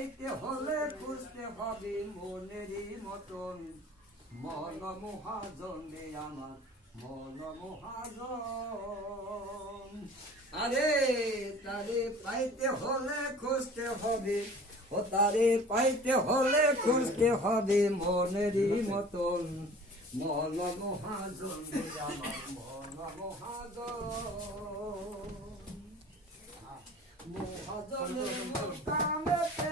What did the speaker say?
পাইতে হলে খুঁজতে হবে মনেরই মতন মন মহাজন রে আমার মন মহাজন আরে তারে পাইতে হলে খুঁজতে হবে ও তারে পাইতে হলে খুঁজতে হবে মনেরই মতন মন মহাজন রে আমার মন মহাজন মহাজনের কামেতে